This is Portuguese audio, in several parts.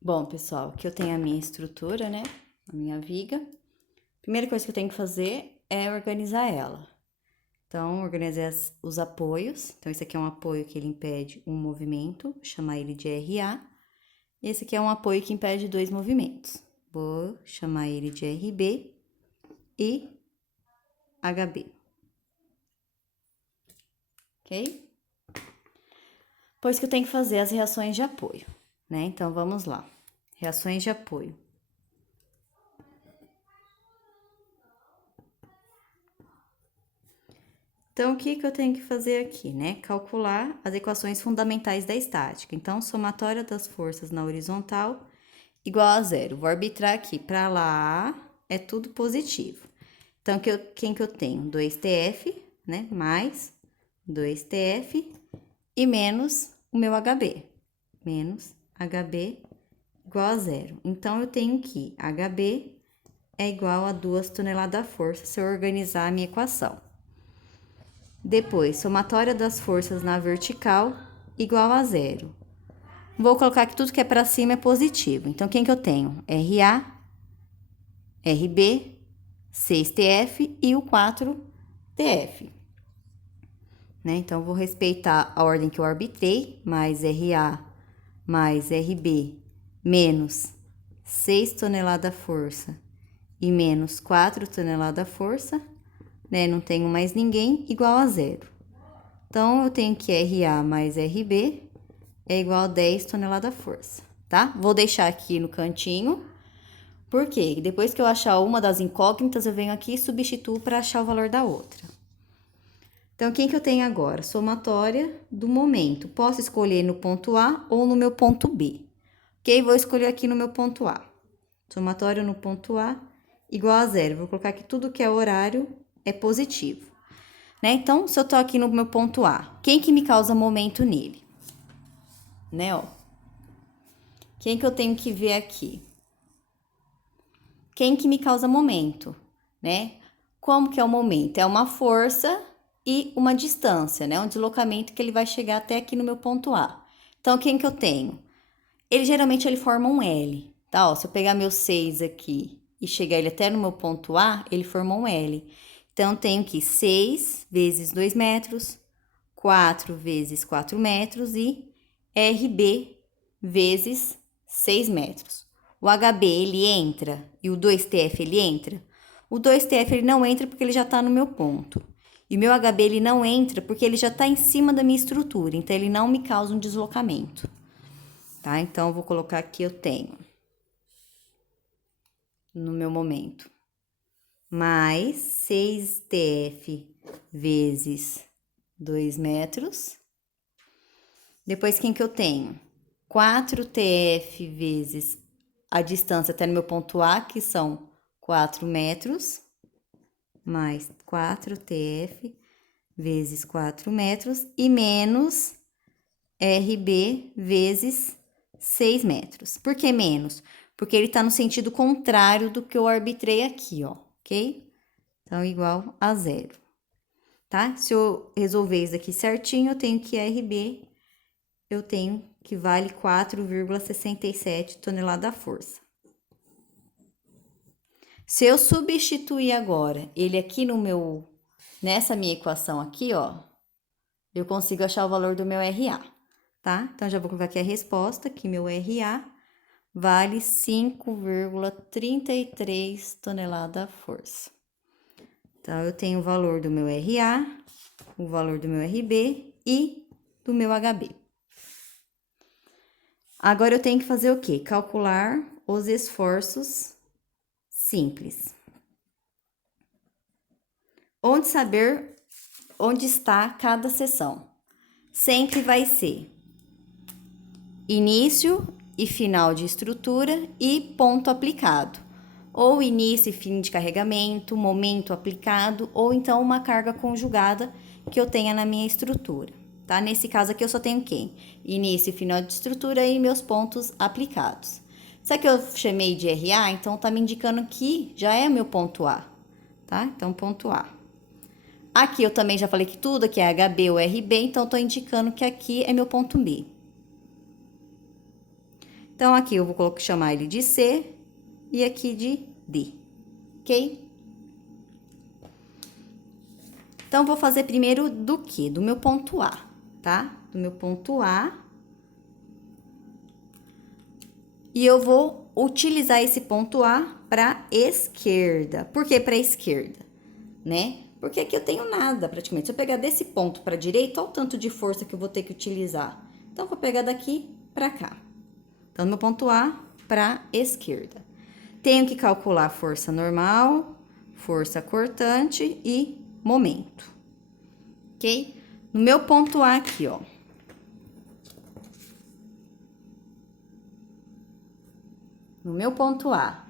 Bom, pessoal, aqui eu tenho a minha estrutura, né? A minha viga. Primeira coisa que eu tenho que fazer é organizar ela. Então, organizar os apoios. Então, esse aqui é um apoio que ele impede um movimento, vou chamar ele de RA. E esse aqui é um apoio que impede dois movimentos. Vou chamar ele de RB e HB. Ok? Pois que eu tenho que fazer as reações de apoio, né? Então, vamos lá. Reações de apoio. Então, o que que eu tenho que fazer aqui, né? Calcular as equações fundamentais da estática. Então, somatória das forças na horizontal igual a zero. Vou arbitrar aqui, para lá é tudo positivo. Então, quem que eu tenho? 2TF, né? Mais 2TF e menos o meu HB. Menos HB igual a zero. Então, eu tenho que HB é igual a 2 toneladas da força se eu organizar a minha equação. Depois, somatória das forças na vertical igual a zero. Vou colocar que tudo que é para cima é positivo. Então, quem que eu tenho? RA, RB, 6TF e o 4TF. Né? Então, vou respeitar a ordem que eu arbitrei, mais RA, mais RB, menos 6 toneladas força e menos 4 toneladas força, né? Não tenho mais ninguém, igual a zero. Então, eu tenho que RA mais RB é igual a 10 toneladas força, tá? Vou deixar aqui no cantinho, porque depois que eu achar uma das incógnitas, eu venho aqui e substituo para achar o valor da outra. Então, quem que eu tenho agora? Somatória do momento. Posso escolher no ponto A ou no meu ponto B. Ok? Vou escolher aqui no meu ponto A. Somatória no ponto A igual a zero. Vou colocar que tudo que é horário é positivo. Né? Então, se eu tô aqui no meu ponto A, quem que me causa momento nele? Né, ó. Quem que eu tenho que ver aqui? Quem que me causa momento, né? Como que é o momento? É uma força e uma distância, né? Um deslocamento que ele vai chegar até aqui no meu ponto A. Então, quem que eu tenho? Ele geralmente ele forma um L, tá? Ó, se eu pegar meu 6 aqui e chegar ele até no meu ponto A, ele forma um L. Então, eu tenho que 6 vezes 2 metros, 4 vezes 4 metros e RB vezes 6 metros. O HB ele entra e o 2TF ele entra? O 2TF ele não entra porque ele já está no meu ponto. E o meu HB ele não entra porque ele já está em cima da minha estrutura, então ele não me causa um deslocamento. Tá? Então, eu vou colocar aqui, eu tenho no meu momento mais 6TF vezes 2 metros. Depois, quem que eu tenho? 4TF vezes a distância até no meu ponto A, que são 4 metros, mais 4TF vezes 4 metros, e menos RB vezes 6 metros. Por que menos? Porque ele está no sentido contrário do que eu arbitrei aqui, ó, ok? Então, igual a zero, tá? Se eu resolver isso aqui certinho, eu tenho que RB eu tenho que vale 4,67 tonelada força. Se eu substituir agora ele aqui nessa minha equação aqui, ó, eu consigo achar o valor do meu RA, tá? Então, já vou colocar aqui a resposta, que meu RA vale 5,33 tonelada força. Então, eu tenho o valor do meu RA, o valor do meu RB e do meu HB. Agora, eu tenho que fazer o quê? Calcular os esforços simples. Onde saber onde está cada seção? Sempre vai ser início e final de estrutura e ponto aplicado. Ou início e fim de carregamento, momento aplicado, ou então uma carga conjugada que eu tenha na minha estrutura. Tá? Nesse caso aqui eu só tenho quem? Início e final de estrutura e meus pontos aplicados. Isso aqui eu chamei de RA, então tá me indicando que já é meu ponto A, tá? Então, ponto A. Aqui eu também já falei que tudo aqui é HB ou RB, então tô indicando que aqui é meu ponto B. Então, aqui eu vou chamar ele de C e aqui de D, ok? Então, vou fazer primeiro do quê? Do meu ponto A, tá? Do meu ponto A. E eu vou utilizar esse ponto A para esquerda. Por que para esquerda? Né? Porque aqui eu tenho nada praticamente. Se eu pegar desse ponto para direita, olha o tanto de força que eu vou ter que utilizar. Então, eu vou pegar daqui para cá. Então, meu ponto A para esquerda. Tenho que calcular força normal, força cortante e momento. Ok? No meu ponto A aqui, ó. No meu ponto A.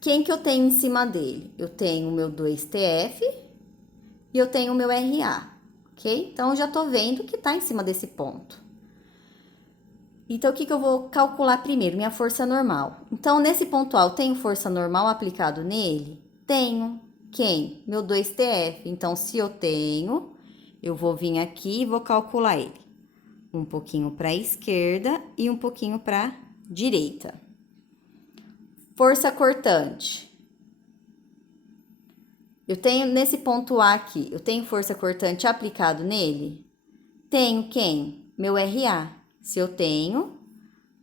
Quem que eu tenho em cima dele? Eu tenho o meu 2TF e eu tenho o meu RA, ok? Então, eu já tô vendo que tá em cima desse ponto. Então, o que que eu vou calcular primeiro? Minha força normal. Então, nesse ponto A, eu tenho força normal aplicado nele? Tenho. Quem? Meu 2TF. Então, se eu tenho, eu vou vir aqui e vou calcular ele. Um pouquinho para a esquerda e um pouquinho para a direita. Força cortante. Eu tenho nesse ponto A aqui, eu tenho força cortante aplicado nele? Tenho quem? Meu RA. Se eu tenho,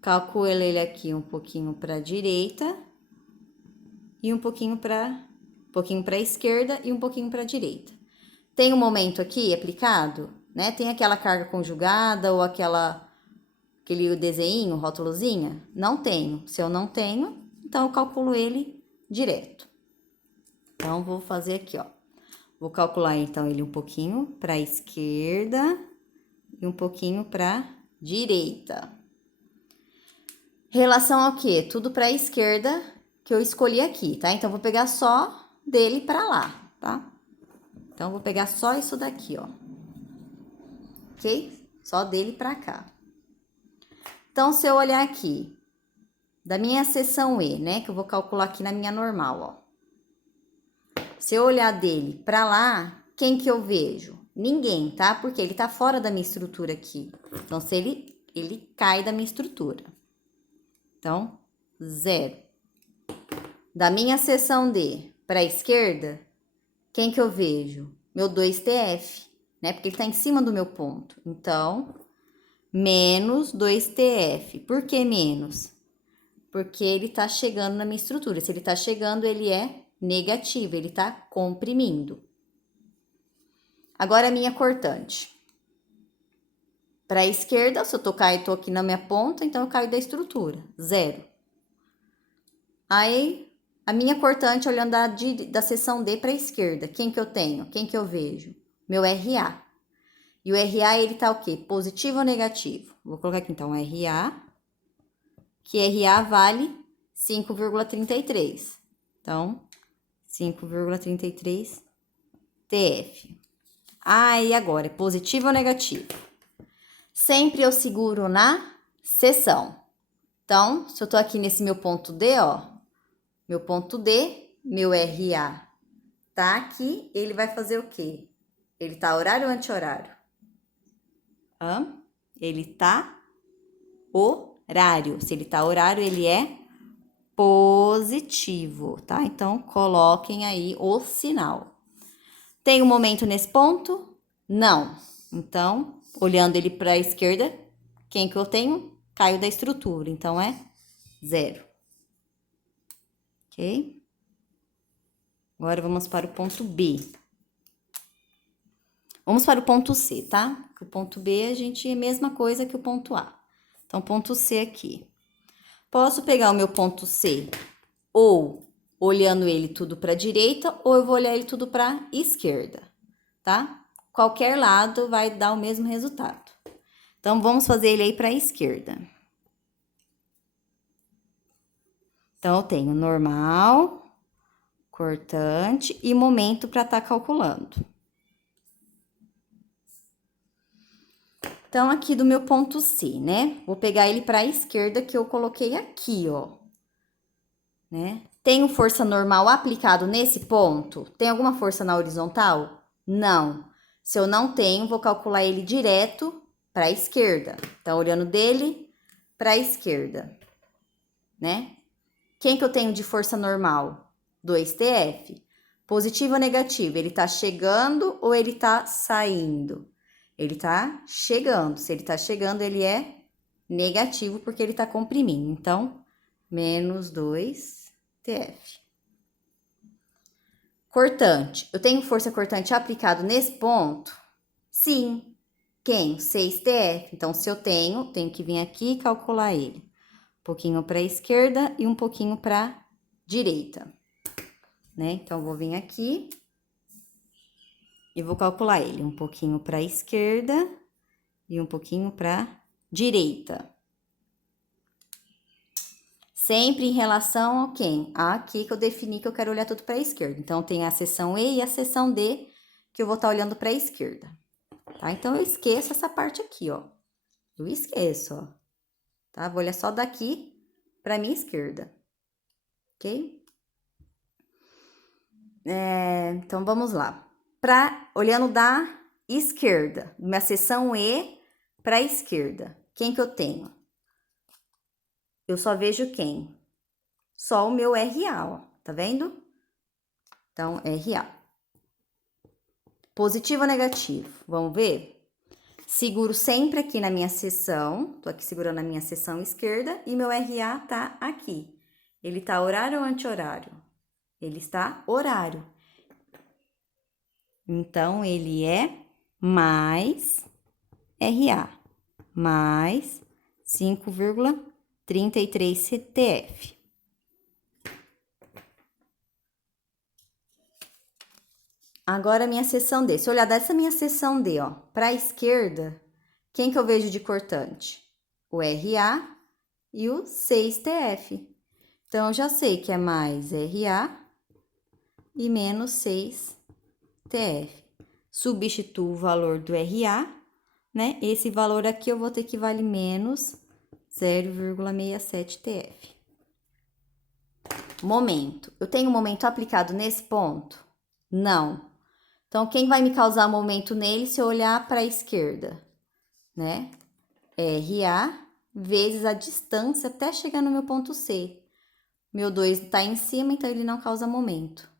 calculo ele aqui um pouquinho para a direita e um pouquinho para a esquerda e um pouquinho para a direita. Tem um momento aqui aplicado, né? Tem aquela carga conjugada ou aquele desenho, rótulozinha? Não tenho. Se eu não tenho, então eu calculo ele direto. Então, vou fazer aqui, ó. Vou calcular, então, ele um pouquinho para a esquerda e um pouquinho para a direita. Relação ao quê? Tudo para a esquerda que eu escolhi aqui, tá? Então, vou pegar só dele para lá, tá? Então, vou pegar só isso daqui, ó. Ok? Só dele para cá. Então, se eu olhar aqui, da minha seção E, né? Que eu vou calcular aqui na minha normal, ó. Se eu olhar dele para lá, quem que eu vejo? Ninguém, tá? Porque ele tá fora da minha estrutura aqui. Então, se ele cai da minha estrutura. Então, 0. Da minha seção D para a esquerda, quem que eu vejo? Meu 2TF, né? Porque ele tá em cima do meu ponto. Então, menos 2TF. Por que menos? Porque ele tá chegando na minha estrutura. Se ele tá chegando, ele é negativo, ele tá comprimindo. Agora, a minha cortante. Para a esquerda, se eu tô aqui na minha ponta, então eu caio da estrutura, 0. Aí, a minha cortante, olhando da seção D para a esquerda, quem que eu tenho? Quem que eu vejo? Meu RA. E o RA, ele tá o quê? Positivo ou negativo? Vou colocar aqui, então, RA, que RA vale 5,33. Então, 5,33 TF. E agora, é positivo ou negativo? Sempre eu seguro na seção. Então, se eu tô aqui nesse meu ponto D, ó, meu ponto D, meu RA tá aqui, ele vai fazer o quê? Ele tá horário ou anti-horário? Ele tá horário. Se ele tá horário, ele é positivo, tá? Então, coloquem aí o sinal. Tem um momento nesse ponto? Não. Então, olhando ele para a esquerda, quem que eu tenho? Caio da estrutura, então é 0. Ok? Agora, vamos para o ponto B. Vamos para o ponto C, tá? O ponto B, a gente é a mesma coisa que o ponto A. Então, ponto C aqui. Posso pegar o meu ponto C ou olhando ele tudo para a direita, ou eu vou olhar ele tudo para a esquerda, tá? Qualquer lado vai dar o mesmo resultado. Então, vamos fazer ele aí para a esquerda. Então, eu tenho normal, cortante e momento para estar calculando. Então, aqui do meu ponto C, né? Vou pegar ele para a esquerda que eu coloquei aqui, ó. Né? Tenho força normal aplicado nesse ponto? Tem alguma força na horizontal? Não. Se eu não tenho, vou calcular ele direto para a esquerda. Então, olhando dele para a esquerda, né? Quem que eu tenho de força normal? 2TF. Positivo ou negativo? Ele tá chegando ou ele tá saindo? Ele tá chegando. Se ele tá chegando, ele é negativo porque ele tá comprimindo. Então, menos 2TF. Cortante. Eu tenho força cortante aplicado nesse ponto? Sim. Quem? 6TF. Então, se eu tenho que vir aqui e calcular ele. Um pouquinho para a esquerda e um pouquinho para a direita, né? Então, eu vou vir aqui e vou calcular ele. Um pouquinho para a esquerda e um pouquinho para a direita. Sempre em relação ao quem? Aqui que eu defini que eu quero olhar tudo para a esquerda. Então, tem a seção E e a seção D que eu vou estar olhando para a esquerda. Tá? Então, eu esqueço essa parte aqui, ó. Eu esqueço, ó. Tá? Vou olhar só daqui para minha esquerda. Ok? Então, vamos lá. Olhando da esquerda, minha seção E para a esquerda. Quem que eu tenho? Eu só vejo quem? Só o meu RA, ó. Tá vendo? Então, RA. Positivo ou negativo? Vamos ver? Seguro sempre aqui na minha seção. Tô aqui segurando a minha seção esquerda e meu RA tá aqui. Ele tá horário ou anti-horário? Ele está horário. Então, ele é mais RA, mais 5,33 CTF. Agora, minha seção D. Se eu olhar dessa minha seção D, ó, para a esquerda, quem que eu vejo de cortante? O RA e o 6TF. Então, eu já sei que é mais RA e menos 6TF. Substituo o valor do RA, né? Esse valor aqui eu vou ter que vale menos 0,67 TF. Momento. Eu tenho momento aplicado nesse ponto? Não. Então, quem vai me causar momento nele se eu olhar para a esquerda? Né? RA vezes a distância até chegar no meu ponto C. Meu 2 está em cima, então ele não causa momento,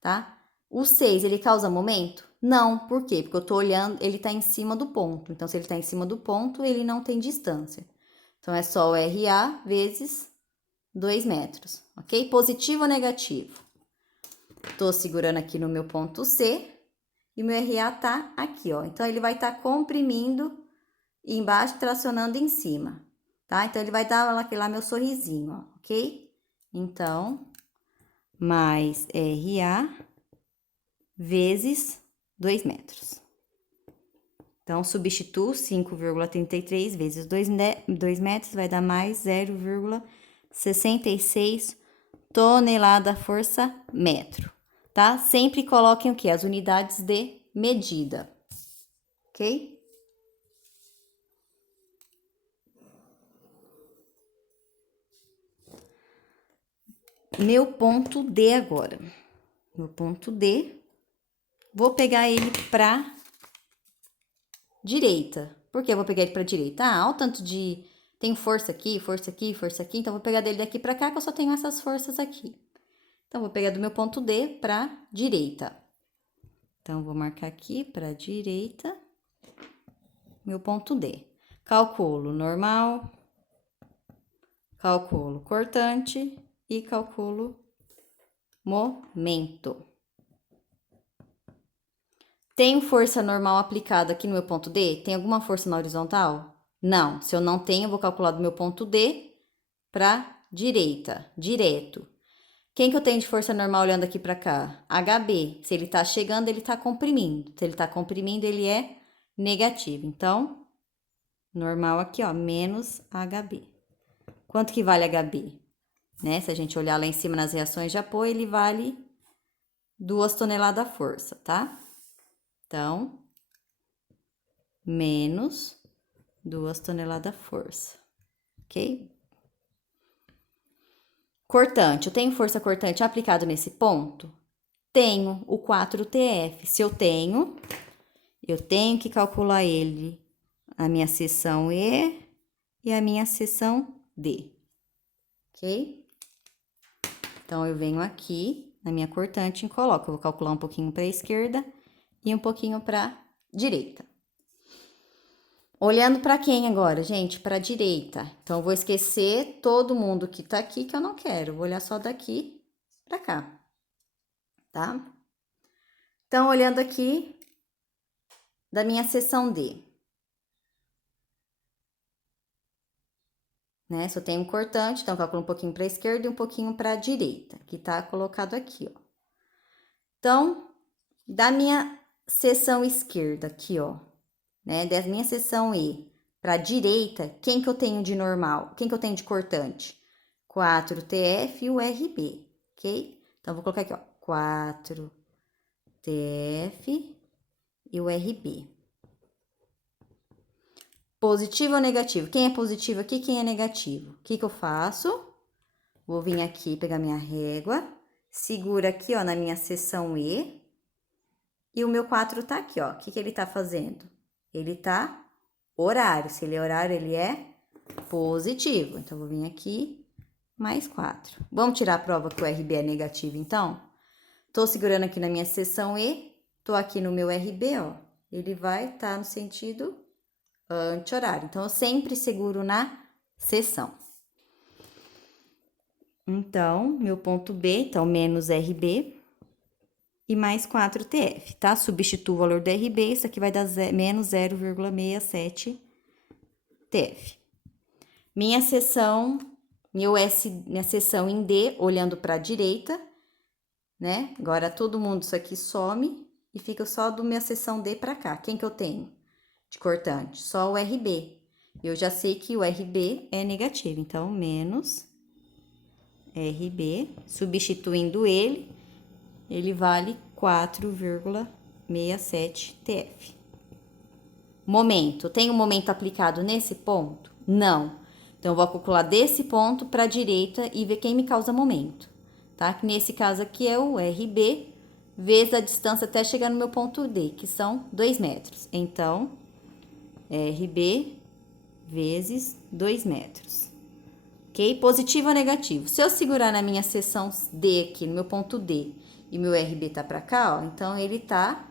tá? O 6, ele causa momento? Não, por quê? Porque eu tô olhando, ele tá em cima do ponto. Então, se ele tá em cima do ponto, ele não tem distância. Então, é só o RA vezes 2 metros, ok? Positivo ou negativo? Tô segurando aqui no meu ponto C e o meu RA tá aqui, ó. Então, ele vai estar comprimindo embaixo, tracionando em cima, tá? Então, ele vai dar lá meu sorrisinho, ó, ok? Então, mais RA vezes 2 metros. Então, substituo 5,33 vezes 2 metros, vai dar mais 0,66 tonelada força metro, tá? Sempre coloquem o quê? As unidades de medida, ok? Meu ponto D agora. Meu ponto D, vou pegar ele pra direita. Por que eu vou pegar ele pra direita? Ah, olha o tanto de... Tem força aqui, força aqui, força aqui. Então, vou pegar dele daqui pra cá, que eu só tenho essas forças aqui. Então, vou pegar do meu ponto D pra direita. Então, vou marcar aqui pra direita. Meu ponto D. Calculo normal. Calculo cortante. E calculo momento. Tenho força normal aplicada aqui no meu ponto D? Tem alguma força na horizontal? Não. Se eu não tenho, eu vou calcular do meu ponto D para direita, direto. Quem que eu tenho de força normal olhando aqui para cá? HB. Se ele tá chegando, ele tá comprimindo. Se ele tá comprimindo, ele é negativo. Então, normal aqui, ó, menos HB. Quanto que vale HB? Né? Se a gente olhar lá em cima nas reações de apoio, ele vale 2 toneladas força, tá? Então, menos 2 toneladas força, ok? Cortante, eu tenho força cortante aplicado nesse ponto? Tenho o 4TF. Se eu tenho que calcular ele, a minha seção E e a minha seção D, ok? Então, eu venho aqui na minha cortante e coloco. Eu vou calcular um pouquinho para a esquerda e um pouquinho para a direita. Olhando para quem agora, gente? Para a direita. Então, eu vou esquecer todo mundo que tá aqui que eu não quero. Vou olhar só daqui para cá, tá? Então, olhando aqui da minha seção D. Né? Se eu tenho um cortante, então eu calculo um pouquinho para a esquerda e um pouquinho para a direita, que tá colocado aqui, ó. Então, da minha seção esquerda aqui, ó, né? Da minha seção E para a direita, quem que eu tenho de normal? Quem que eu tenho de cortante? 4TF e o RB, ok? Então, vou colocar aqui, ó, 4TF e o RB. Positivo ou negativo? Quem é positivo aqui, quem é negativo? O que que eu faço? Vou vir aqui pegar minha régua, segura aqui, ó, na minha seção E, e o meu 4 tá aqui, ó. O que que ele tá fazendo? Ele tá horário. Se ele é horário, ele é positivo. Então, vou vir aqui, mais 4. Vamos tirar a prova que o RB é negativo, então? Tô segurando aqui na minha seção E, tô aqui no meu RB, ó. Ele vai estar no sentido anti-horário. Então, eu sempre seguro na seção. Então, meu ponto B, então, menos RB e mais 4TF, tá? Substituo o valor do RB, isso aqui vai dar menos 0,67 TF. Minha seção em D, olhando para a direita, né? Agora, todo mundo isso aqui some e fica só do minha seção D para cá. Quem que eu tenho de cortante? Só o RB. Eu já sei que o RB é negativo, então, menos RB, substituindo ele vale 4,67 TF. Momento, tem um momento aplicado nesse ponto? Não. Então, eu vou calcular desse ponto para a direita e ver quem me causa momento, tá? Que nesse caso aqui é o RB, vezes a distância até chegar no meu ponto D, que são 2 metros. Então, RB vezes 2 metros. Ok? Positivo ou negativo? Se eu segurar na minha seção D aqui, no meu ponto D, e meu RB tá pra cá, ó, então ele tá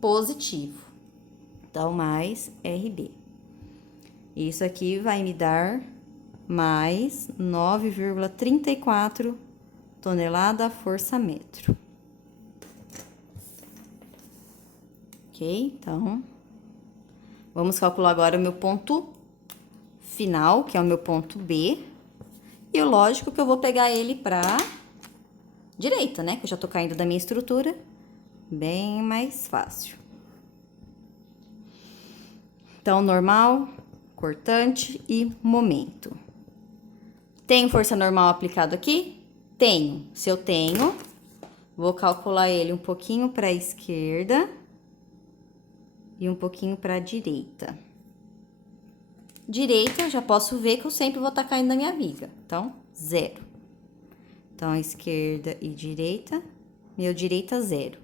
positivo. Então, mais RB. Isso aqui vai me dar mais 9,34 tonelada força-metro. Ok? Então, vamos calcular agora o meu ponto final, que é o meu ponto B. E lógico que eu vou pegar ele pra direita, né? Que eu já tô caindo da minha estrutura. Bem mais fácil. Então, normal, cortante e momento. Tenho força normal aplicado aqui? Tenho. Se eu tenho, vou calcular ele um pouquinho para a esquerda e um pouquinho para a direita. Direita, já posso ver que eu sempre vou estar caindo na minha viga. Então, 0. Então, a esquerda e direita, meu direita, 0.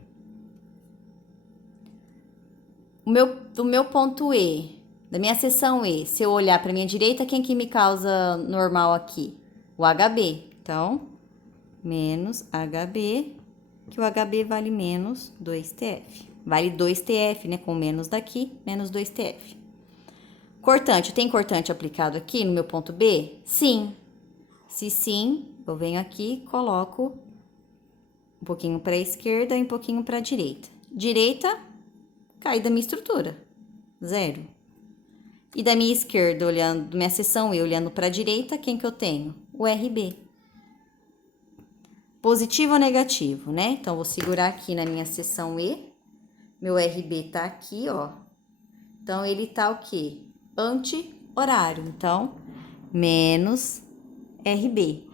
O meu ponto E, da minha seção E, se eu olhar para minha direita, quem que me causa normal aqui? O HB. Então, menos HB, que o HB vale menos 2TF. Vale 2TF, né? Com menos daqui, menos 2TF. Cortante, tem cortante aplicado aqui no meu ponto B? Sim. Se sim, eu venho aqui e coloco um pouquinho para a esquerda e um pouquinho para a direita. Direita, cai da minha estrutura, 0. E da minha esquerda, olhando, minha seção E, olhando para a direita, quem que eu tenho? O RB. Positivo ou negativo, né? Então, vou segurar aqui na minha seção E. Meu RB tá aqui, ó. Então, ele tá o quê? Anti-horário. Então, menos RB.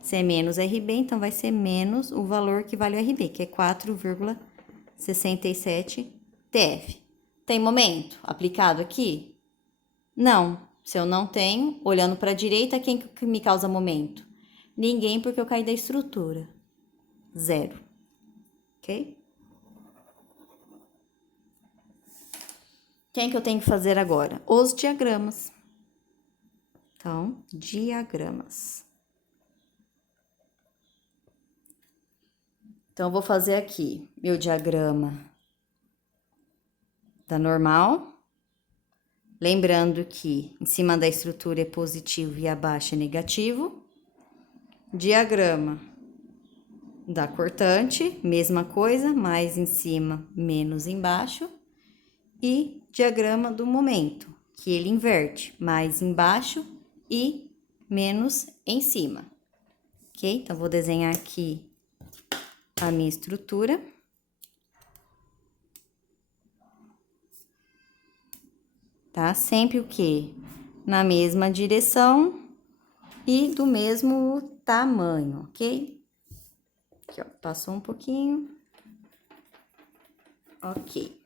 Se é menos RB, então vai ser menos o valor que vale o RB, que é 4,67 TF. Tem momento aplicado aqui? Não. Se eu não tenho, olhando para a direita, quem que me causa momento? Ninguém, porque eu caí da estrutura. 0. Ok? Quem que eu tenho que fazer agora? Os diagramas. Então, diagramas. Então, eu vou fazer aqui meu diagrama da normal. Lembrando que em cima da estrutura é positivo e abaixo é negativo. Diagrama da cortante, mesma coisa, mais em cima, menos embaixo. E diagrama do momento, que ele inverte, mais embaixo e menos em cima. Ok? Então, vou desenhar aqui a minha estrutura. Tá? Sempre o quê? Na mesma direção e do mesmo tamanho, ok? Aqui, ó, passou um pouquinho. Ok.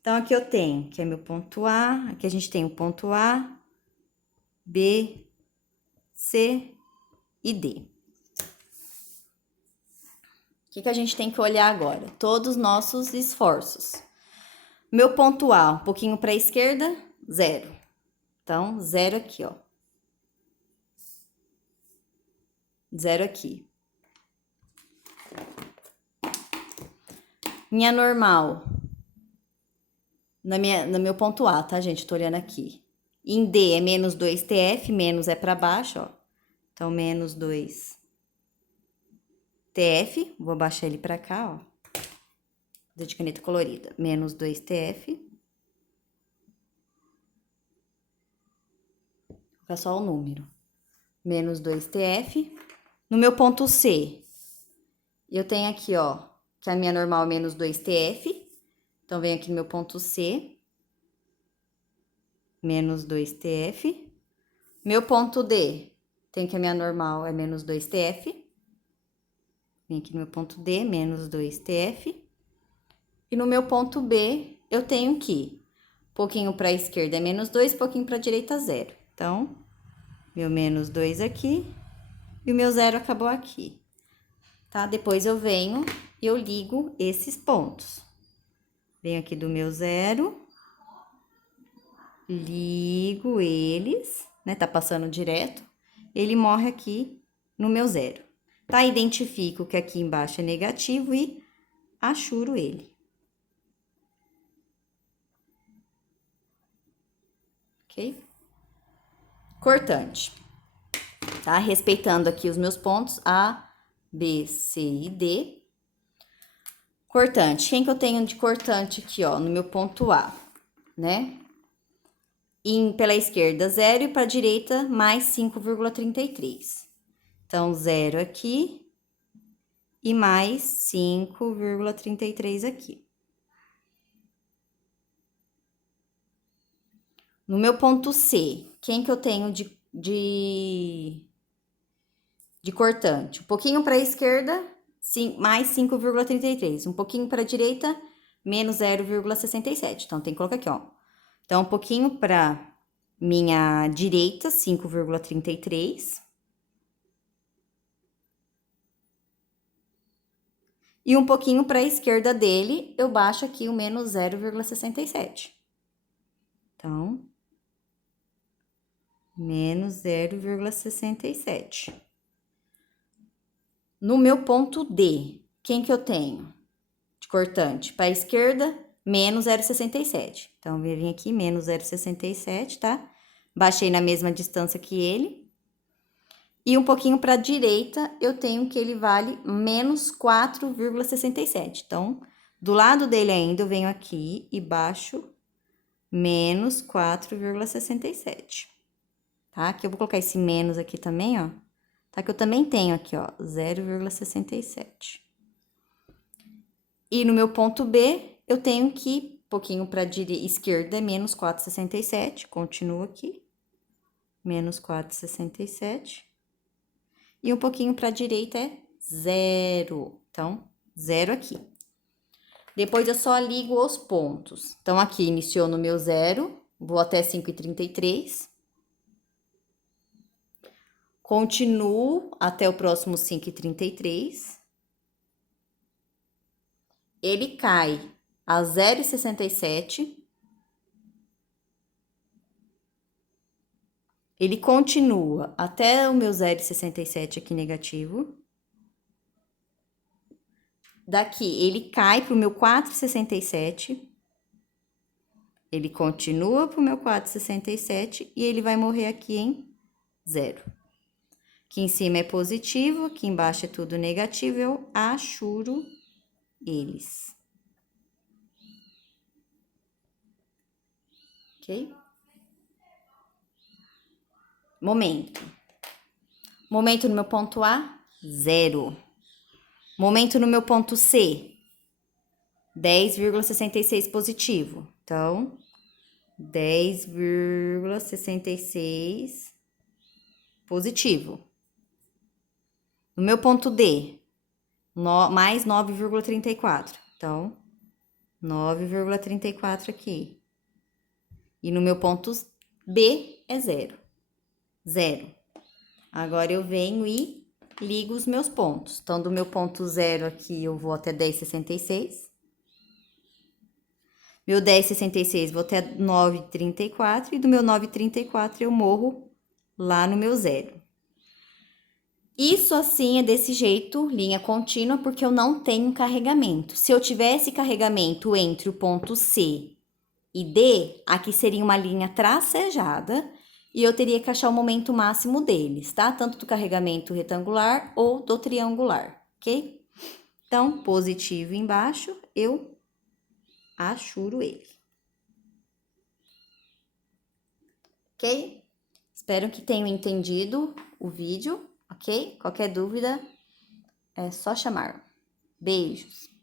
Então, aqui eu tenho, que é meu ponto A, aqui a gente tem o ponto A, B, C e D. O que a gente tem que olhar agora? Todos os nossos esforços. Meu ponto A, um pouquinho para a esquerda, 0. Então, 0 aqui, ó. 0 aqui. Minha normal, no meu ponto A, tá, gente? Tô olhando aqui. Em D é menos 2TF, menos é para baixo, ó. Então, menos 2TF. Vou abaixar ele para cá, ó. De caneta colorida. Menos 2TF. Vou colocar só o número. Menos 2TF. No meu ponto C, eu tenho aqui, ó, que a minha normal é menos 2TF. Então, venho aqui no meu ponto C. Menos 2TF. Meu ponto D, tem que a minha normal é menos 2TF. Vem aqui no meu ponto D, menos 2TF. E no meu ponto B, eu tenho que pouquinho para a esquerda é menos 2, pouquinho para a direita, 0. Então, meu menos 2 aqui e o meu 0 acabou aqui. Tá? Depois eu venho e eu ligo esses pontos. Venho aqui do meu 0, ligo eles, né? Tá passando direto. Ele morre aqui no meu 0. Tá? Identifico que aqui embaixo é negativo e achuro ele. Ok? Cortante. Tá? Respeitando aqui os meus pontos A, B, C e D. Cortante. Quem que eu tenho de cortante aqui, ó? No meu ponto A, né? Pela esquerda, 0 e para a direita, mais 5,33. Então, 0 aqui e mais 5,33 aqui. No meu ponto C, quem que eu tenho de cortante? Um pouquinho para a esquerda, mais 5,33. Um pouquinho para a direita, menos 0,67. Então, tem que colocar aqui, ó. Então, um pouquinho para minha direita, 5,33. E um pouquinho para a esquerda dele, eu baixo aqui o menos 0,67. Então, menos 0,67. No meu ponto D, quem que eu tenho de cortante? Para a esquerda, menos 0,67. Então, eu vim aqui, menos 0,67, tá? Baixei na mesma distância que ele. E um pouquinho para a direita, eu tenho que ele vale menos 4,67. Então, do lado dele ainda, eu venho aqui e baixo menos 4,67. Tá? Aqui eu vou colocar esse menos aqui também, ó. Tá? Que eu também tenho aqui, ó, 0,67. E no meu ponto B, eu tenho que, pouquinho para a esquerda, é menos 4,67. Continua aqui. Menos 4,67. E um pouquinho para a direita é 0. Então, 0 aqui. Depois, eu só ligo os pontos. Então, aqui iniciou no meu 0, vou até 5,33. Continuo até o próximo 5,33. Ele cai a 0,67. Ele continua até o meu 0,67 aqui negativo. Daqui, ele cai para o meu 4,67. Ele continua para o meu 4,67 e ele vai morrer aqui em 0. Aqui em cima é positivo, aqui embaixo é tudo negativo, eu achuro eles. Ok? Momento. Momento no meu ponto A, 0. Momento no meu ponto C, 10,66 positivo. Então, 10,66 positivo. No meu ponto D, mais 9,34. Então, 9,34 aqui. E no meu ponto B é 0. 0. Agora eu venho e ligo os meus pontos. Então, do meu ponto 0 aqui, eu vou até 10,66. Meu 10,66 vou até 9,34. E do meu 9,34 eu morro lá no meu 0. Isso assim é desse jeito, linha contínua, porque eu não tenho carregamento. Se eu tivesse carregamento entre o ponto C e D, aqui seria uma linha tracejada e eu teria que achar o momento máximo deles, tá? Tanto do carregamento retangular ou do triangular, ok? Então, positivo embaixo, eu achuro ele. Ok? Espero que tenham entendido o vídeo, ok? Qualquer dúvida é só chamar. Beijos!